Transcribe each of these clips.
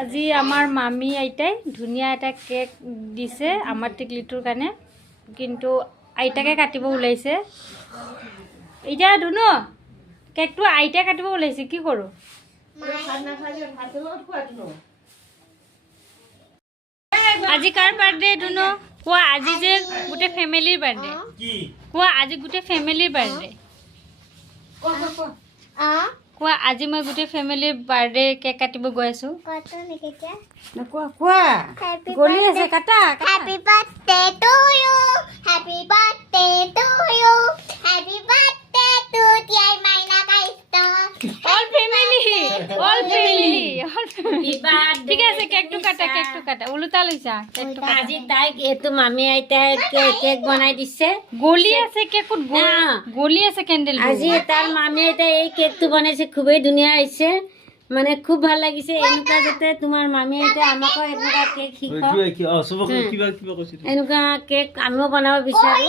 আজি আমাৰ মামী আইতাই ধুনীয়া এটা কেক দিছে আমাৰ টিকলিটোৰ কাৰণে, কিন্তু আইতাকে কাটিব ওলাইছে। এতিয়া ধুনু কেকটো আইতাই কাটিব ওলাইছে, কি কৰোঁ? আজি কাৰ বাৰ্থডে ধুনু? কোৱা আজি যে গোটেই ফেমিলিৰ বাৰ্থডে। কোৱা আজি গোটেই ফেমিলিৰ বাৰ্থডে। কোৱা আজি মই গোটেই ফেমিলিৰ বাৰ্থডে কেক কাটিব গৈ আছো। কোৱা গলি আছে কাটা। Happy birthday to you. Happy birthday to you. Happy birthday to dear Maina Kaisto. All family ঠিক আছে, কেকটো কাটা উলুটা লৈছা কেকটো কাটা। আজি তাইক এইটো মামী আইতাই কেক বনাই দিছে। গলি আছে কেকত, গলি আছে কেন্ডেল। আজি তাৰ মামী আইতাই এই কেকটো বনাইছে, খুবেই ধুনীয়া হৈছে, মানে খুব ভাল লাগিছে। এনেকুৱা যাতে তোমাৰ মামী আইতাই আমাকো এনেকুৱা কেক শিকাওক, এনেকুৱা কেক আমিও বনাব বিচাৰো।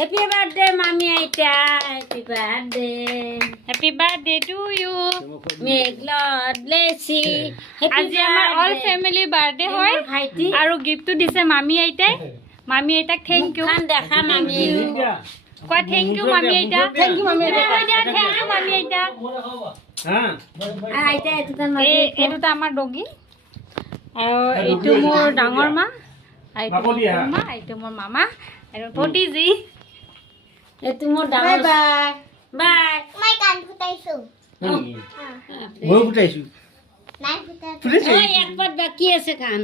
হেপী বাৰ্থডে মামী আইতা, happy birthday. Happy birthday to you. May God bless you. আজি আমাৰ অল ফেমিলি বাৰ্থডে হয় ভাইটি আৰু গিফ্টটো দিছে মামী আইতাই। মামী আইতাক থেংক ইউ। দেখা মামী কোৱা থেংক ইউ মামী আইতা। থেংক ইউ মামী আইতা। আইতা এইটো এইটো আমাৰ ডগী আৰু এইটো মোৰ ডাঙৰ মা, এইটো মোৰ মামা আৰু ভতিজী। এইটো মোৰ ডাঙৰ bye bye. My kan putaisu. মই ফুটাইছো Nai putai. এক পাত বাকী আছে কাণ।